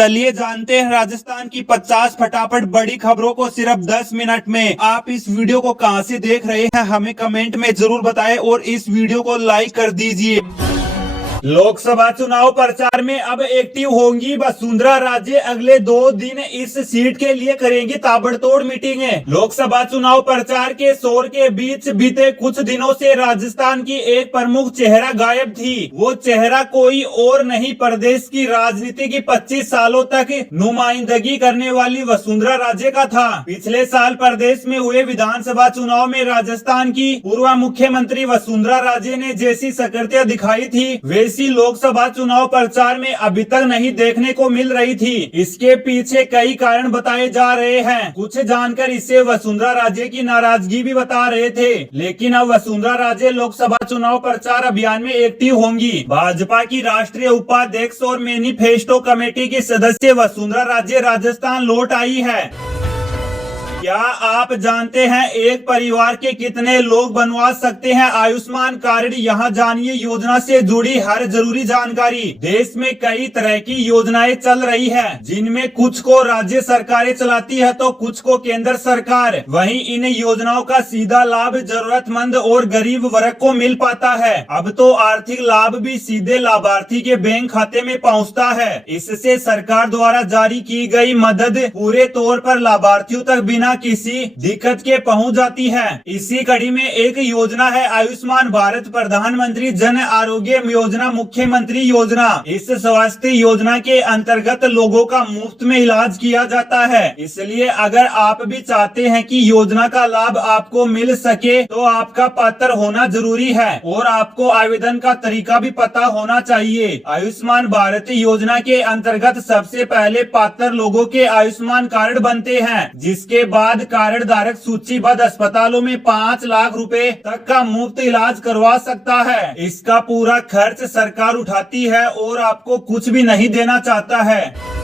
चलिए जानते हैं राजस्थान की 50 फटाफट बड़ी खबरों को सिर्फ 10 मिनट में। आप इस वीडियो को कहां से देख रहे हैं हमें कमेंट में जरूर बताएं और इस वीडियो को लाइक कर दीजिए। लोकसभा चुनाव प्रचार में अब एक्टिव होंगी वसुंधरा राजे। अगले 2 दिन इस सीट के लिए करेंगी ताबड़तोड़ मीटिंगें। लोकसभा चुनाव प्रचार के शोर के बीच बीते कुछ दिनों से राजस्थान की एक प्रमुख चेहरा गायब थी। वो चेहरा कोई और नहीं, प्रदेश की राजनीति की 25 सालों तक नुमाइंदगी करने वाली वसुंधरा राजे का था। पिछले साल प्रदेश में हुए विधानसभा चुनाव में राजस्थान की पूर्व मुख्यमंत्री वसुंधरा राजे ने जैसी सक्रियता दिखाई थी वैसी लोकसभा चुनाव प्रचार में अभी तक नहीं देखने को मिल रही थी। इसके पीछे कई कारण बताए जा रहे हैं। कुछ जानकर इसे वसुंधरा राजे की नाराजगी भी बता रहे थे, लेकिन अब वसुंधरा राजे लोकसभा चुनाव प्रचार अभियान में एक्टिव होंगी। भाजपा की राष्ट्रीय उपाध्यक्ष और मैनिफेस्टो कमेटी की सदस्य वसुंधरा राजे राजस्थान लौट आई है। क्या आप जानते हैं एक परिवार के कितने लोग बनवा सकते हैं आयुष्मान कार्ड? यहाँ जानिए योजना से जुड़ी हर जरूरी जानकारी। देश में कई तरह की योजनाएं चल रही हैं, जिनमें कुछ को राज्य सरकारें चलाती है तो कुछ को केंद्र सरकार। वहीं इन योजनाओं का सीधा लाभ जरूरतमंद और गरीब वर्ग को मिल पाता है। अब तो आर्थिक लाभ भी सीधे लाभार्थी के बैंक खाते में पहुँचता है। इससे सरकार द्वारा जारी की गई मदद पूरे तौर पर लाभार्थियों तक बिना किसी दिक्कत के पहुंच जाती है। इसी कड़ी में एक योजना है आयुष्मान भारत प्रधानमंत्री जन आरोग्य योजना मुख्यमंत्री योजना। इस स्वास्थ्य योजना के अंतर्गत लोगों का मुफ्त में इलाज किया जाता है। इसलिए अगर आप भी चाहते हैं कि योजना का लाभ आपको मिल सके तो आपका पात्र होना जरूरी है और आपको आवेदन का तरीका भी पता होना चाहिए। आयुष्मान भारत योजना के अंतर्गत सबसे पहले पात्र लोगों के आयुष्मान कार्ड बनते हैं, जिसके बाद कार्ड धारक सूचीबद्ध अस्पतालों में 5 लाख रुपए तक का मुफ्त इलाज करवा सकता है। इसका पूरा खर्च सरकार उठाती है और आपको कुछ भी नहीं देना चाहता है।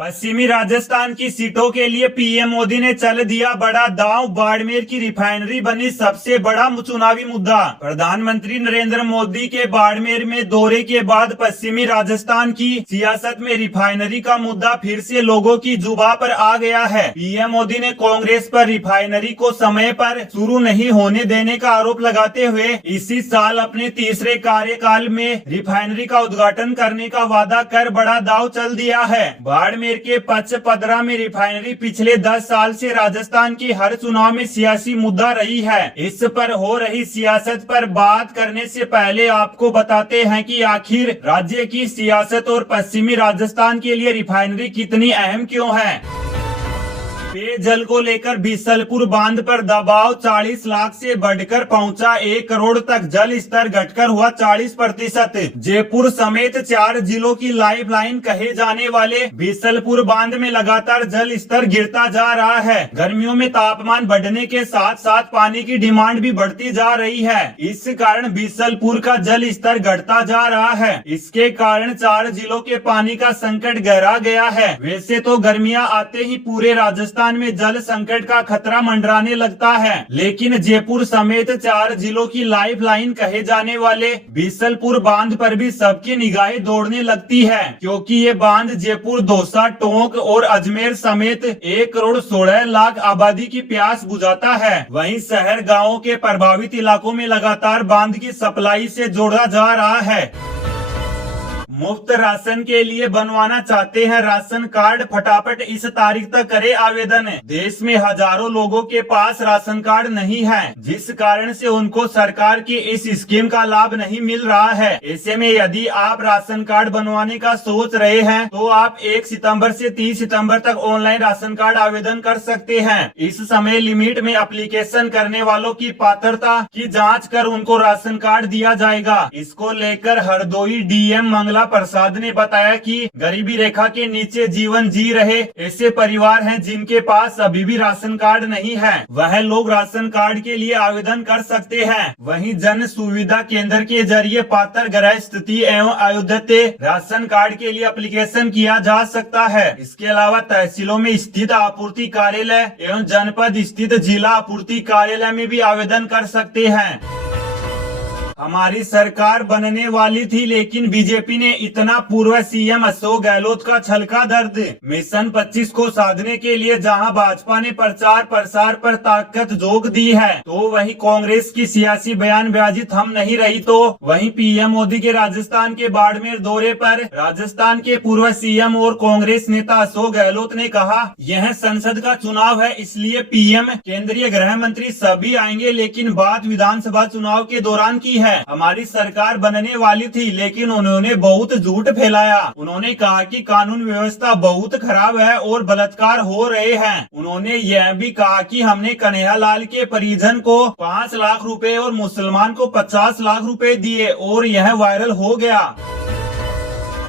पश्चिमी राजस्थान की सीटों के लिए पीएम मोदी ने चल दिया बड़ा दांव। बाड़मेर की रिफाइनरी बनी सबसे बड़ा चुनावी मुद्दा। प्रधानमंत्री नरेंद्र मोदी के बाड़मेर में दौरे के बाद पश्चिमी राजस्थान की सियासत में रिफाइनरी का मुद्दा फिर से लोगों की जुबान पर आ गया है। पीएम मोदी ने कांग्रेस पर रिफाइनरी को समय पर शुरू नहीं होने देने का आरोप लगाते हुए इसी साल अपने तीसरे कार्यकाल में रिफाइनरी का उद्घाटन करने का वादा कर बड़ा दांव चल दिया है। बाड़मेर के पचपदरा में रिफाइनरी पिछले 10 साल से राजस्थान की हर चुनाव में सियासी मुद्दा रही है। इस पर हो रही सियासत पर बात करने से पहले आपको बताते हैं कि आखिर राज्य की सियासत और पश्चिमी राजस्थान के लिए रिफाइनरी कितनी अहम क्यों है। पेयजल को लेकर बीसलपुर बांध पर दबाव 40 लाख से बढ़कर पहुंचा 1 करोड़ तक। जल स्तर घटकर हुआ 40%। जयपुर समेत 4 जिलों की लाइफलाइन कहे जाने वाले बीसलपुर बांध में लगातार जल स्तर गिरता जा रहा है। गर्मियों में तापमान बढ़ने के साथ साथ पानी की डिमांड भी बढ़ती जा रही है। इस कारण बीसलपुर का जल स्तर घटता जा रहा है। इसके कारण 4 जिलों के पानी का संकट गहरा गया है। वैसे तो गर्मियां आते ही पूरे राजस्थान में जल संकट का खतरा मंडराने लगता है, लेकिन जयपुर समेत 4 जिलों की लाइफलाइन कहे जाने वाले बीसलपुर बांध पर भी सबकी निगाहें दौड़ने लगती है, क्योंकि ये बांध जयपुर, दौसा, टोंक और अजमेर समेत 1 करोड़ 16 लाख आबादी की प्यास बुझाता है। वहीं शहर गाँवों के प्रभावित इलाकों में लगातार बांध की सप्लाई से जोड़ा जा रहा है। मुफ्त राशन के लिए बनवाना चाहते हैं राशन कार्ड? फटाफट इस तारीख तक करे आवेदन। देश में हजारों लोगों के पास राशन कार्ड नहीं है, जिस कारण से उनको सरकार की इस स्कीम का लाभ नहीं मिल रहा है। ऐसे में यदि आप राशन कार्ड बनवाने का सोच रहे हैं तो आप 1 सितंबर से 30 सितंबर तक ऑनलाइन राशन कार्ड आवेदन कर सकते हैं। इस समय लिमिट में एप्लीकेशन करने वालों की पात्रता की जाँच कर उनको राशन कार्ड दिया जाएगा। इसको लेकर हरदोई डीएम मंगला प्रसाद ने बताया कि गरीबी रेखा के नीचे जीवन जी रहे ऐसे परिवार हैं जिनके पास अभी भी राशन कार्ड नहीं है, वह लोग राशन कार्ड के लिए आवेदन कर सकते हैं। वहीं जन सुविधा केंद्र के जरिए पात्र गृह स्थिति एवं अयोध्या राशन कार्ड के लिए एप्लीकेशन किया जा सकता है। इसके अलावा तहसीलों में स्थित आपूर्ति कार्यालय एवं जनपद स्थित जिला आपूर्ति कार्यालय में भी आवेदन कर सकते हैं। हमारी सरकार बनने वाली थी, लेकिन बीजेपी ने इतना पूर्व सीएम अशोक गहलोत का छलका दर्द। मिशन 25 को साधने के लिए जहां भाजपा ने प्रचार प्रसार पर ताकत झोंक दी है, तो वहीं कांग्रेस की सियासी बयानबाजी थम नहीं रही। तो वहीं पीएम मोदी के राजस्थान के बाड़मेर दौरे पर राजस्थान के पूर्व सीएम और कांग्रेस नेता अशोक गहलोत ने कहा, यह संसद का चुनाव है, इसलिए पीएम, केंद्रीय गृह मंत्री सभी आएंगे, लेकिन बात विधानसभा चुनाव के दौरान की है। हमारी सरकार बनने वाली थी, लेकिन उन्होंने बहुत झूठ फैलाया। उन्होंने कहा कि कानून व्यवस्था बहुत खराब है और बलात्कार हो रहे हैं। उन्होंने यह भी कहा कि हमने कन्हैयालाल के परिजन को 5 लाख रुपए और मुसलमान को 50 लाख रुपए दिए और यह वायरल हो गया।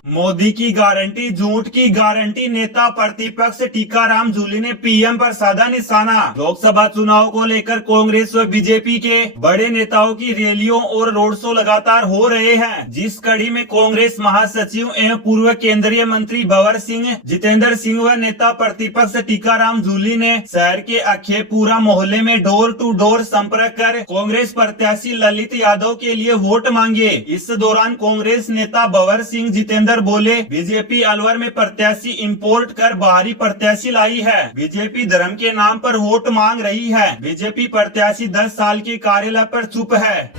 मोदी की गारंटी झूठ की गारंटी, नेता प्रतिपक्ष टीकाराम जूली ने पीएम पर साधा निशाना। लोकसभा चुनाव को लेकर कांग्रेस व बीजेपी के बड़े नेताओं की रैलियों और रोड शो लगातार हो रहे हैं, जिस कड़ी में कांग्रेस महासचिव एवं पूर्व केंद्रीय मंत्री भंवर सिंह, जितेंद्र सिंह व नेता प्रतिपक्ष टीकाराम जूली ने शहर के अखेपुरा मोहल्ले में डोर टू डोर संपर्क कर कांग्रेस प्रत्याशी ललित यादव के लिए वोट मांगे। इस दौरान कांग्रेस नेता भंवर सिंह जितेंद्र बोले, बीजेपी अलवर में प्रत्याशी इंपोर्ट कर बाहरी प्रत्याशी लाई है। बीजेपी धर्म के नाम पर वोट मांग रही है। बीजेपी प्रत्याशी 10 साल के कार्यालय पर चुप है।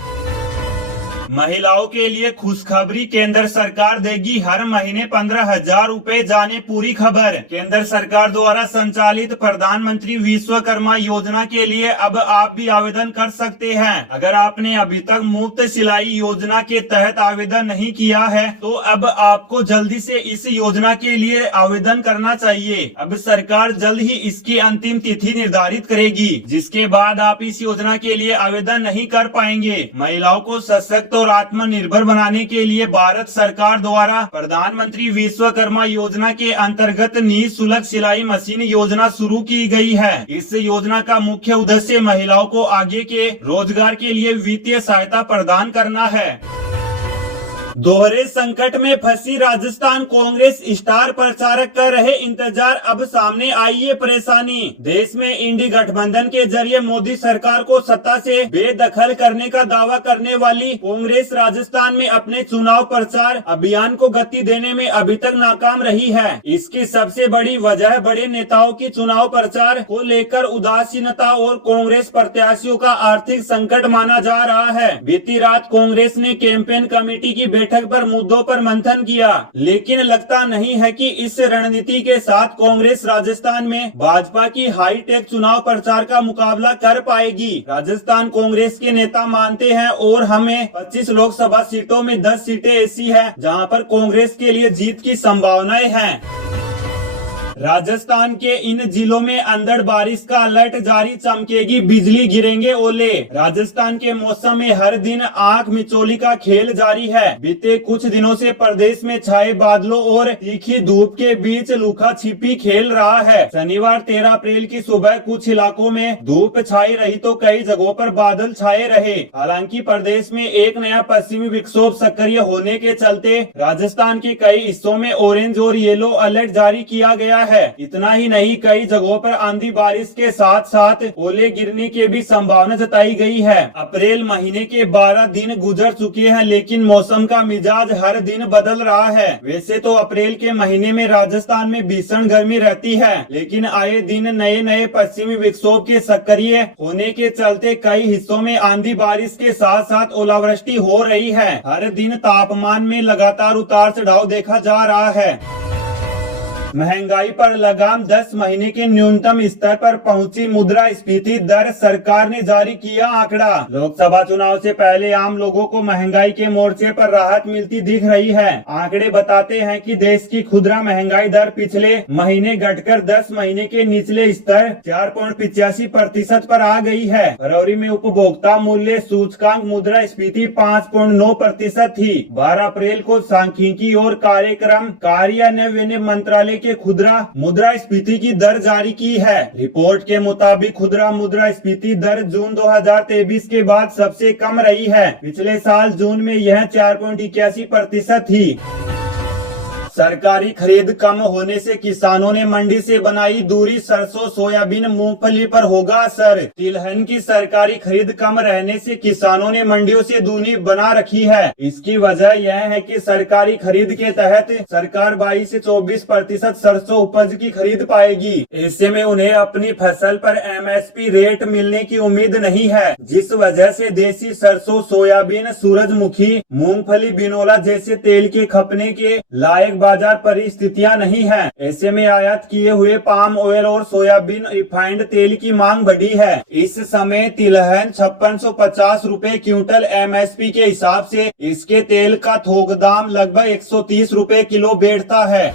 महिलाओं के लिए खुशखबरी, केंद्र सरकार देगी हर महीने 15,000 रूपए, जाने पूरी खबर। केंद्र सरकार द्वारा संचालित प्रधानमंत्री विश्वकर्मा योजना के लिए अब आप भी आवेदन कर सकते हैं। अगर आपने अभी तक मुफ्त सिलाई योजना के तहत आवेदन नहीं किया है, तो अब आपको जल्दी से इस योजना के लिए आवेदन करना चाहिए। अब सरकार जल्द ही इसकी अंतिम तिथि निर्धारित करेगी, जिसके बाद आप इस योजना के लिए आवेदन नहीं कर पाएंगे। महिलाओं को सशक्त और आत्मनिर्भर बनाने के लिए भारत सरकार द्वारा प्रधानमंत्री विश्वकर्मा योजना के अंतर्गत निःशुल्क सिलाई मशीन योजना शुरू की गई है। इस योजना का मुख्य उद्देश्य महिलाओं को आगे के रोजगार के लिए वित्तीय सहायता प्रदान करना है। दोहरे संकट में फंसी राजस्थान कांग्रेस, स्टार प्रचारक कर रहे इंतजार, अब सामने आई ये परेशानी। देश में इंडी गठबंधन के जरिए मोदी सरकार को सत्ता से बेदखल करने का दावा करने वाली कांग्रेस राजस्थान में अपने चुनाव प्रचार अभियान को गति देने में अभी तक नाकाम रही है। इसकी सबसे बड़ी वजह बड़े नेताओं की चुनाव प्रचार को लेकर उदासीनता और कांग्रेस प्रत्याशियों का आर्थिक संकट माना जा रहा है। बीती रात कांग्रेस ने कैंपेन कमेटी की बैठक पर मुद्दों पर मंथन किया, लेकिन लगता नहीं है कि इस रणनीति के साथ कांग्रेस राजस्थान में भाजपा की हाईटेक चुनाव प्रचार का मुकाबला कर पाएगी। राजस्थान कांग्रेस के नेता मानते हैं और हमें 25 लोकसभा सीटों में 10 सीटें ऐसी हैं जहां पर कांग्रेस के लिए जीत की संभावनाएं हैं। राजस्थान के इन जिलों में अंधड़ बारिश का अलर्ट जारी, चमकेगी बिजली, गिरेंगे ओले। राजस्थान के मौसम में हर दिन आंख मिचौली का खेल जारी है। बीते कुछ दिनों से प्रदेश में छाए बादलों और तीखी धूप के बीच लुका छिपी खेल रहा है। शनिवार 13 अप्रैल की सुबह कुछ इलाकों में धूप छाई रही तो कई जगहों पर बादल छाए रहे। हालांकि प्रदेश में एक नया पश्चिमी विक्षोभ सक्रिय होने के चलते राजस्थान के कई हिस्सों में ऑरेंज और येलो अलर्ट जारी किया गया है। इतना ही नहीं, कई जगहों पर आंधी बारिश के साथ साथ ओले गिरने की भी संभावना जताई गई है। अप्रैल महीने के 12 दिन गुजर चुके हैं, लेकिन मौसम का मिजाज हर दिन बदल रहा है। वैसे तो अप्रैल के महीने में राजस्थान में भीषण गर्मी रहती है, लेकिन आए दिन नए नए पश्चिमी विक्षोभ के सक्रिय होने के चलते कई हिस्सों में आंधी बारिश के साथ साथ ओलावृष्टि हो रही है। हर दिन तापमान में लगातार उतार चढ़ाव देखा जा रहा है। महंगाई पर लगाम, 10 महीने के न्यूनतम स्तर पर पहुंची मुद्रास्फीति दर, सरकार ने जारी किया आंकड़ा। लोकसभा चुनाव से पहले आम लोगों को महंगाई के मोर्चे पर राहत मिलती दिख रही है। आंकड़े बताते हैं कि देश की खुदरा महंगाई दर पिछले महीने घटकर 10 महीने के निचले स्तर 4.85% पर आ गई है। फरवरी में उपभोक्ता मूल्य सूचकांक मुद्रास्फीति 5.9% थी। 12 अप्रैल को सांख्यिकी और कार्यक्रम कार्यान्वयन मंत्रालय के खुदरा मुद्रास्फीति की दर जारी की है। रिपोर्ट के मुताबिक खुदरा मुद्रास्फीति दर जून 2023 के बाद सबसे कम रही है। पिछले साल जून में यह 4.81% थी। सरकारी खरीद कम होने से किसानों ने मंडी से बनाई दूरी, सरसों सोयाबीन मूंगफली पर होगा असर। तिलहन की सरकारी खरीद कम रहने से किसानों ने मंडियों से दूरी बना रखी है। इसकी वजह यह है कि सरकारी खरीद के तहत सरकार 22 से 24% सरसों उपज की खरीद पाएगी। ऐसे में उन्हें अपनी फसल पर MSP रेट मिलने की उम्मीद नहीं है, जिस वजह से देसी सरसों सोयाबीन सूरजमुखी मूंगफली बिनोला जैसे तेल के खपने के लायक बाजार परिस्थितियां नहीं है। ऐसे में आयात किए हुए पाम ऑयल और सोयाबीन रिफाइंड तेल की मांग बढ़ी है। इस समय तिलहन 5650 रुपए क्विंटल MSP के हिसाब से इसके तेल का थोक दाम लगभग 130 रुपए किलो बैठता है।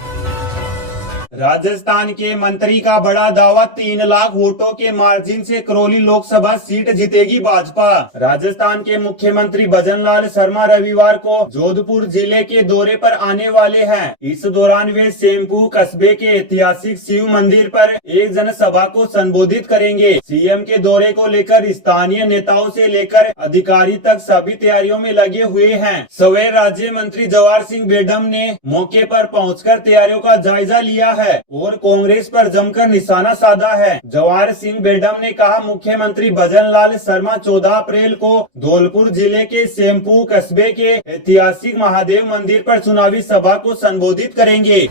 राजस्थान के मंत्री का बड़ा दावा, 3 लाख वोटों के मार्जिन से करौली लोकसभा सीट जीतेगी भाजपा। राजस्थान के मुख्यमंत्री भजन लाल शर्मा रविवार को जोधपुर जिले के दौरे पर आने वाले हैं। इस दौरान वे सेमपू कस्बे के ऐतिहासिक शिव मंदिर पर एक जनसभा को संबोधित करेंगे। सीएम के दौरे को लेकर स्थानीय नेताओं से लेकर अधिकारी तक सभी तैयारियों में लगे हुए हैं। स्वयं राज्य मंत्री जवाहर सिंह बेडम ने मौके पर पहुंचकर तैयारियों का जायजा लिया है और कांग्रेस पर जमकर निशाना साधा है। जवाहर सिंह बेडम ने कहा, मुख्यमंत्री भजन लाल शर्मा 14 अप्रैल को धौलपुर जिले के सेमपू कस्बे के ऐतिहासिक महादेव मंदिर पर चुनावी सभा को संबोधित करेंगे।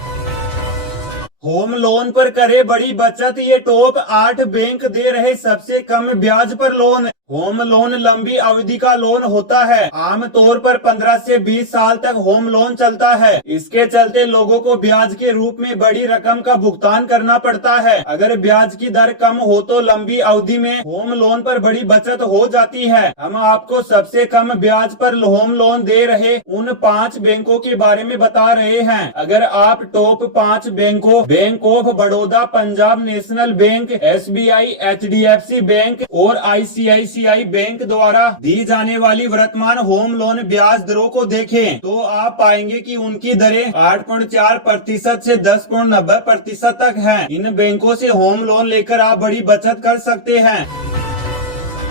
होम लोन पर करे बड़ी बचत, ये टॉप 8 बैंक दे रहे सबसे कम ब्याज पर लोन। होम लोन लंबी अवधि का लोन होता है। आमतौर पर 15 से 20 साल तक होम लोन चलता है। इसके चलते लोगों को ब्याज के रूप में बड़ी रकम का भुगतान करना पड़ता है। अगर ब्याज की दर कम हो तो लंबी अवधि में होम लोन पर बड़ी बचत हो जाती है। हम आपको सबसे कम ब्याज पर होम लोन दे रहे उन 5 बैंकों के बारे में बता रहे हैं। अगर आप टॉप 5 बैंकों bank of Baroda, Punjab national bank, SBI, HDFC bank और ICICI बैंक द्वारा दी जाने वाली वर्तमान होम लोन ब्याज दरों को देखें तो आप पाएंगे कि उनकी दरें 8.4% से 10.90% तक हैं। इन बैंकों से होम लोन लेकर आप बड़ी बचत कर सकते हैं।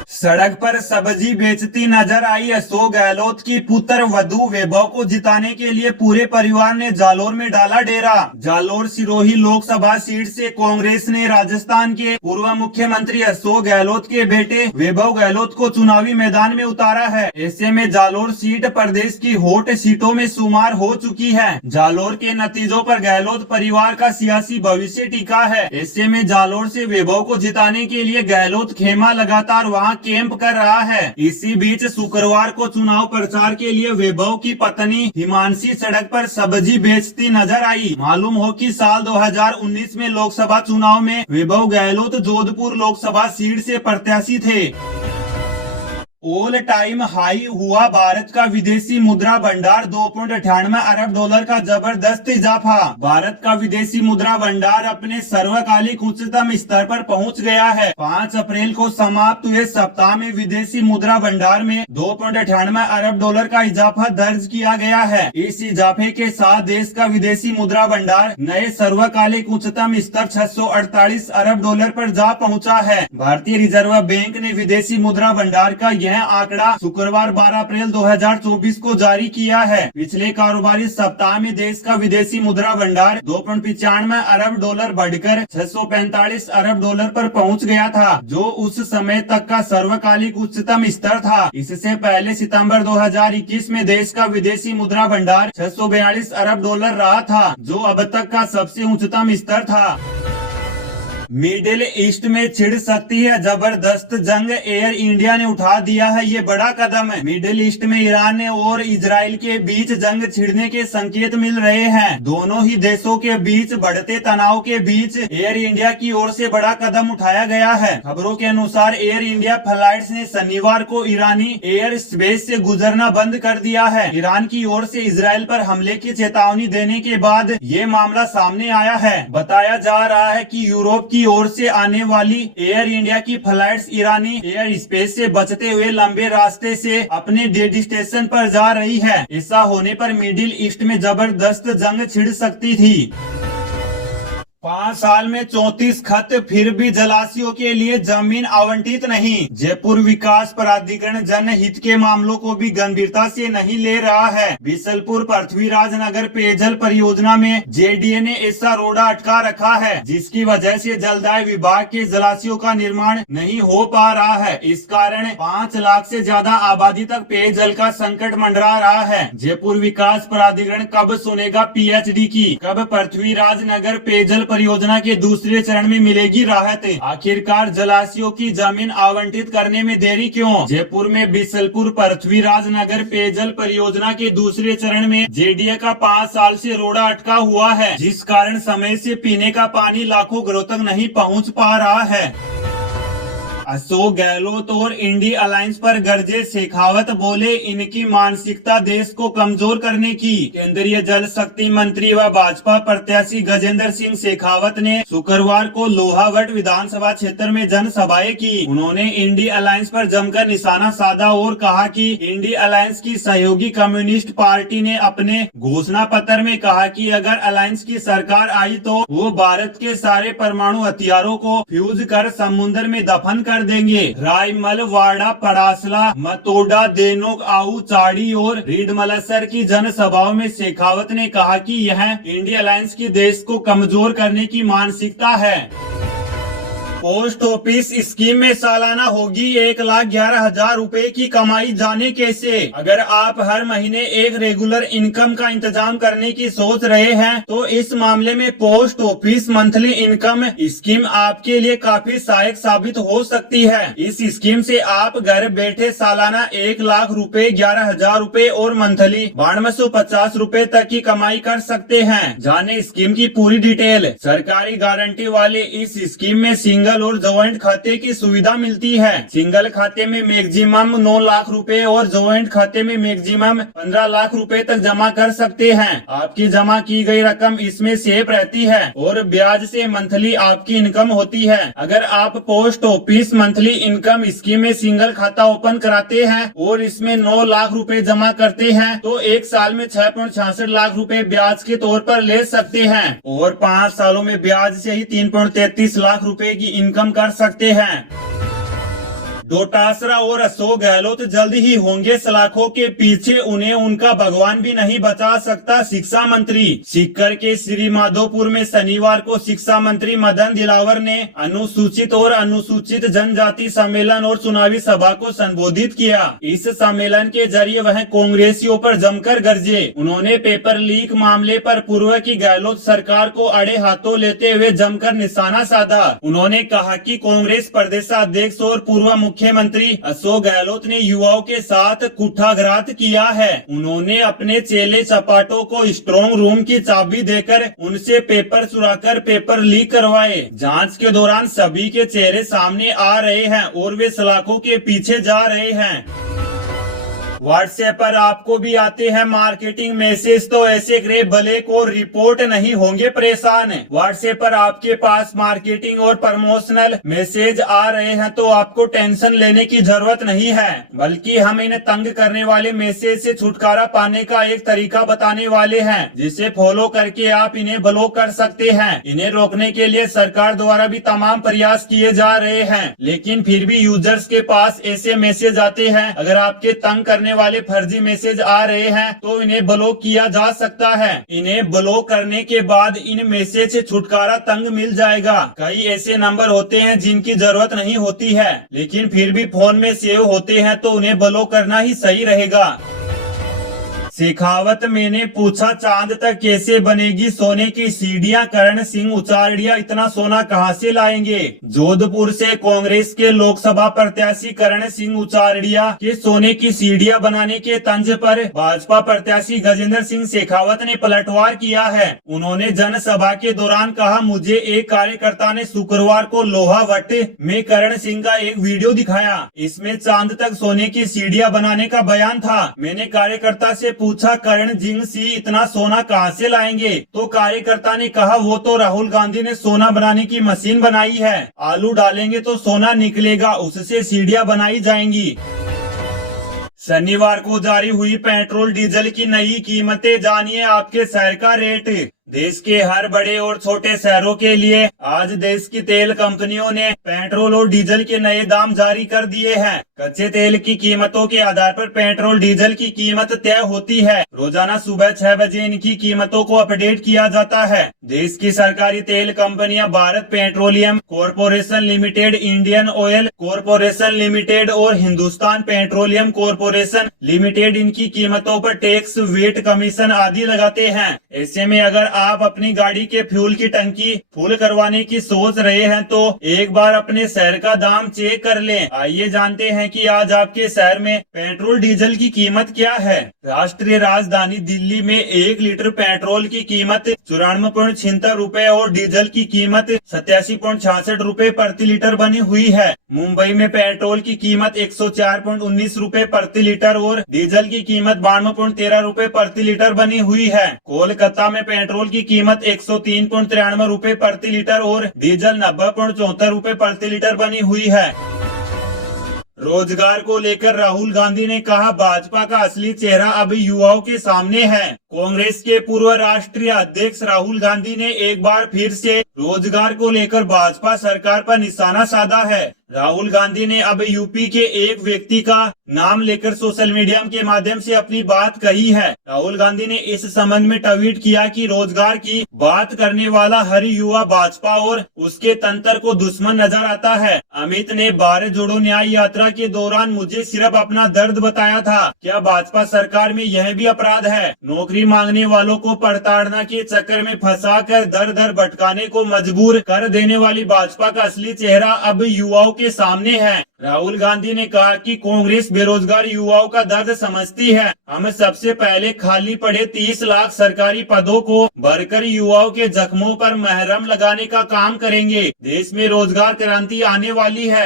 सड़क पर सब्जी बेचती नजर आई अशोक गहलोत की पुत्र वधू वैभव को जिताने के लिए पूरे परिवार ने जालोर में डाला डेरा। जालोर सिरोही लोकसभा सीट से कांग्रेस ने राजस्थान के पूर्व मुख्यमंत्री अशोक गहलोत के बेटे वैभव गहलोत को चुनावी मैदान में उतारा है। ऐसे में जालोर सीट प्रदेश की हॉट सीटों में शुमार हो चुकी है। जालोर के नतीजों पर गहलोत परिवार का सियासी भविष्य टिका है। ऐसे में जालोर से वैभव को जिताने के लिए गहलोत खेमा लगातार वहां कैंप कर रहा है। इसी बीच शुक्रवार को चुनाव प्रचार के लिए वैभव की पत्नी हिमांशी सड़क पर सब्जी बेचती नजर आई। मालूम हो कि साल 2019 में लोकसभा चुनाव में वैभव गहलोत जोधपुर लोकसभा सीट से प्रत्याशी थे। ऑल टाइम हाई हुआ भारत का विदेशी मुद्रा भंडार, 2.98 अरब डॉलर का जबरदस्त इजाफा। भारत का विदेशी मुद्रा भंडार अपने सर्वकालिक उच्चतम स्तर पर पहुंच गया है। 5 अप्रैल को समाप्त हुए सप्ताह में विदेशी मुद्रा भंडार में 2.98 अरब डॉलर का इजाफा दर्ज किया गया है। इस इजाफे के साथ देश का विदेशी मुद्रा भंडार नए सर्वकालिक उच्चतम स्तर 648 अरब डॉलर पर जा पहुंचा है। भारतीय रिजर्व बैंक ने विदेशी मुद्रा भंडार का यह आंकड़ा शुक्रवार 12 अप्रैल 2024 को जारी किया है। पिछले कारोबारी सप्ताह में देश का विदेशी मुद्रा भंडार 2.95 अरब डॉलर बढ़कर 645 अरब डॉलर पर पहुंच गया था, जो उस समय तक का सर्वकालिक उच्चतम स्तर था। इससे पहले सितंबर 2021 में देश का विदेशी मुद्रा भंडार 642 अरब डॉलर रहा था, जो अब तक का सबसे उच्चतम स्तर था। मिडिल ईस्ट में छिड़ सकती है जबरदस्त जंग, एयर इंडिया ने उठा दिया है ये बड़ा कदम। मिडिल ईस्ट में ईरान और इजराइल के बीच जंग छिड़ने के संकेत मिल रहे हैं। दोनों ही देशों के बीच बढ़ते तनाव के बीच एयर इंडिया की ओर से बड़ा कदम उठाया गया है। खबरों के अनुसार एयर इंडिया फ्लाइट्स ने शनिवार को ईरानी एयर स्पेस से गुजरना बंद कर दिया है। ईरान की ओर से इजराइल पर हमले की चेतावनी देने के बाद ये मामला सामने आया है। बताया जा रहा है कि यूरोप की ओर से आने वाली एयर इंडिया की फ्लाइट्स ईरानी एयर स्पेस से बचते हुए लंबे रास्ते से अपने डेस्टिनेशन पर जा रही है। ऐसा होने पर मिडिल ईस्ट में जबरदस्त जंग छिड़ सकती थी। 5 साल में 34 खत, फिर भी जलाशयों के लिए जमीन आवंटित नहीं। जयपुर विकास प्राधिकरण जनहित के मामलों को भी गंभीरता से नहीं ले रहा है। बिसलपुर पृथ्वीराज नगर पेयजल परियोजना में जेडीए ने ऐसा रोड़ा अटका रखा है, जिसकी वजह से जलदाय विभाग के जलाशयों का निर्माण नहीं हो पा रहा है। इस कारण 5 लाख से ज्यादा आबादी तक पेयजल का संकट मंडरा रहा है। जयपुर विकास प्राधिकरण कब सुनेगा पीएचडी की? कब पृथ्वीराज नगर पेयजल परियोजना के दूसरे चरण में मिलेगी राहत? आखिरकार जलाशयों की जमीन आवंटित करने में देरी क्यों? जयपुर में बिसलपुर पृथ्वीराज नगर पेयजल परियोजना के दूसरे चरण में जेडीए का 5 साल से रोड़ा अटका हुआ है, जिस कारण समय से पीने का पानी लाखों घरों तक नहीं पहुंच पा रहा है। अशोक गहलोत और इंडी अलायंस पर गरजे शेखावत, बोले इनकी मानसिकता देश को कमजोर करने की। केंद्रीय जल शक्ति मंत्री व भाजपा प्रत्याशी गजेंद्र सिंह शेखावत ने शुक्रवार को लोहावट विधानसभा क्षेत्र में जनसभाएं की। उन्होंने इंडी अलायंस पर जमकर निशाना साधा और कहा कि इंडी अलायंस की सहयोगी कम्युनिस्ट पार्टी ने अपने घोषणा पत्र में कहा कि अगर अलायंस की सरकार आई तो वो भारत के सारे परमाणु हथियारों को फ्यूज कर समुद्र में दफन कर देंगे। रायमल, वाड़ा, पड़ासला, मतोडा, देनोग, आऊ, चाड़ी और रीडमलसर की जनसभाओं में शेखावत ने कहा कि यह इंडिया अलायंस की देश को कमजोर करने की मानसिकता है। पोस्ट ऑफिस स्कीम में सालाना होगी 1,11,000 रुपए की कमाई, जाने कैसे? अगर आप हर महीने एक रेगुलर इनकम का इंतजाम करने की सोच रहे हैं तो इस मामले में post office monthly income scheme आपके लिए काफी सहायक साबित हो सकती है। इस स्कीम से आप घर बैठे सालाना 1 लाख रुपए, 11,000 रुपए और मंथली 9250 रुपए तक की कमाई कर सकते हैं। जाने स्कीम की पूरी डिटेल। सरकारी गारंटी वाले इस स्कीम में सिंगल और ज्वाइंट खाते की सुविधा मिलती है। सिंगल खाते में मैक्सिमम 9 लाख रुपए और ज्वाइंट खाते में मैक्सिमम 15 लाख रुपए तक जमा कर सकते हैं। आपकी जमा की गई रकम इसमें सेफ रहती है और ब्याज से मंथली आपकी इनकम होती है। अगर आप post office monthly income scheme में सिंगल खाता ओपन कराते हैं और इसमें 9 लाख रुपए जमा करते हैं तो 1 साल में 6.66 लाख रुपए ब्याज के तौर पर ले सकते हैं और 5 सालों में ब्याज से ही 3.33 लाख रुपए की इनकम कर सकते हैं। डोटासरा और अशोक गहलोत जल्द ही होंगे सलाखों के पीछे, उन्हें उनका भगवान भी नहीं बचा सकता। शिक्षा मंत्री। सीकर के श्री माधोपुर में शनिवार को शिक्षा मंत्री मदन दिलावर ने अनुसूचित और अनुसूचित जनजाति सम्मेलन और चुनावी सभा को संबोधित किया। इस सम्मेलन के जरिए वह कांग्रेसियों पर जमकर गरजे। उन्होंने पेपर लीक मामले पर पूर्व की गहलोत सरकार को अड़े हाथों लेते हुए जमकर निशाना साधा। उन्होंने कहा कि कांग्रेस प्रदेशाध्यक्ष और पूर्व मुख्यमंत्री अशोक गहलोत ने युवाओं के साथ कुठाघात किया है। उन्होंने अपने चेले चपाटों को स्ट्रांग रूम की चाबी देकर उनसे पेपर चुराकर पेपर लीक करवाए। जांच के दौरान सभी के चेहरे सामने आ रहे हैं और वे सलाखों के पीछे जा रहे हैं। व्हाट्सएप पर आपको भी आते हैं मार्केटिंग मैसेज, तो ऐसे ग्रे भले को रिपोर्ट नहीं होंगे परेशान। व्हाट्सएप पर आपके पास मार्केटिंग और प्रमोशनल मैसेज आ रहे हैं तो आपको टेंशन लेने की जरूरत नहीं है, बल्कि हम इन्हें तंग करने वाले मैसेज से छुटकारा पाने का एक तरीका बताने वाले हैं, जिसे फॉलो करके आप इन्हें ब्लॉक कर सकते हैं। इन्हें रोकने के लिए सरकार द्वारा भी तमाम प्रयास किए जा रहे हैं, लेकिन फिर भी यूजर्स के पास ऐसे मैसेज आते हैं। अगर आपके तंग करने वाले फर्जी मैसेज आ रहे हैं तो इन्हें ब्लॉक किया जा सकता है। इन्हें ब्लॉक करने के बाद इन मैसेज से छुटकारा तंग मिल जाएगा। कई ऐसे नंबर होते हैं जिनकी जरूरत नहीं होती है, लेकिन फिर भी फोन में सेव होते हैं तो उन्हें ब्लॉक करना ही सही रहेगा। शेखावत, मैंने पूछा चांद तक कैसे बनेगी सोने की सीढ़ियां? करण सिंह उचारडिया इतना सोना कहां से लाएंगे? जोधपुर से कांग्रेस के लोकसभा प्रत्याशी करण सिंह उचारडिया के सोने की सीढ़ियां बनाने के तंज पर भाजपा प्रत्याशी गजेंद्र सिंह शेखावत ने पलटवार किया है। उन्होंने जनसभा के दौरान कहा, मुझे एक कार्यकर्ता ने शुक्रवार को लोहावट में करण सिंह का एक वीडियो दिखाया। इसमें चांद तक सोने की सीढ़ियां बनाने का बयान था। मैंने कार्यकर्ता से पूछा, करण सिंह इतना सोना कहां से लाएंगे? तो कार्यकर्ता ने कहा, वो तो राहुल गांधी ने सोना बनाने की मशीन बनाई है, आलू डालेंगे तो सोना निकलेगा, उससे सीढ़ियां बनाई जाएंगी। शनिवार को जारी हुई पेट्रोल डीजल की नई कीमतें, जानिए आपके शहर का रेट। देश के हर बड़े और छोटे शहरों के लिए आज देश की तेल कंपनियों ने पेट्रोल और डीजल के नए दाम जारी कर दिए हैं। कच्चे तेल की कीमतों के आधार पर पेट्रोल डीजल की कीमत तय होती है। रोजाना सुबह 6 बजे इनकी कीमतों को अपडेट किया जाता है। देश की सरकारी तेल कंपनियां Bharat petroleum corporation limited, Indian oil corporation limited और हिंदुस्तान पेट्रोलियम कॉरपोरेशन लिमिटेड इनकी कीमतों पर टैक्स, वेट, कमीशन आदि लगाते हैं। ऐसे में अगर आप अपनी गाड़ी के फ्यूल की टंकी फुल करवाने की सोच रहे हैं तो एक बार अपने शहर का दाम चेक कर लें। आइए जानते हैं कि आज आपके शहर में पेट्रोल डीजल की कीमत क्या है। राष्ट्रीय राजधानी दिल्ली में 1 लीटर पेट्रोल की कीमत 94.76 रूपए और डीजल की कीमत 87.66 रूपए प्रति लीटर बनी हुई है। मुंबई में पेट्रोल की कीमत 104.19 रूपए प्रति लीटर और डीजल की कीमत 92.13 रूपए प्रति लीटर बनी हुई है। कोलकाता में पेट्रोल की कीमत 103.93 रूपए प्रति लीटर और डीजल 90.74 रूपए प्रति लीटर बनी हुई है। रोजगार को लेकर राहुल गांधी ने कहा, भाजपा का असली चेहरा अब युवाओं के सामने है। कांग्रेस के पूर्व राष्ट्रीय अध्यक्ष राहुल गांधी ने एक बार फिर से रोजगार को लेकर भाजपा सरकार पर निशाना साधा है। राहुल गांधी ने अब यूपी के एक व्यक्ति का नाम लेकर सोशल मीडिया के माध्यम से अपनी बात कही है। राहुल गांधी ने इस संबंध में ट्वीट किया कि रोजगार की बात करने वाला हर युवा भाजपा और उसके तंत्र को दुश्मन नजर आता है। अमित ने भारत जोड़ो न्याय यात्रा के दौरान मुझे सिर्फ अपना दर्द बताया था। क्या भाजपा सरकार में यह भी अपराध है? नौकरी मांगने वालों को प्रताड़ना के चक्कर में फंसाकर दर दर भटकाने को मजबूर कर देने वाली भाजपा का असली चेहरा अब युवाओं के सामने है। राहुल गांधी ने कहा कि कांग्रेस बेरोजगार युवाओं का दर्द समझती है। हम सबसे पहले खाली पड़े 30 लाख सरकारी पदों को भरकर युवाओं के जख्मों पर मरहम लगाने का काम करेंगे। देश में रोजगार क्रांति आने वाली है।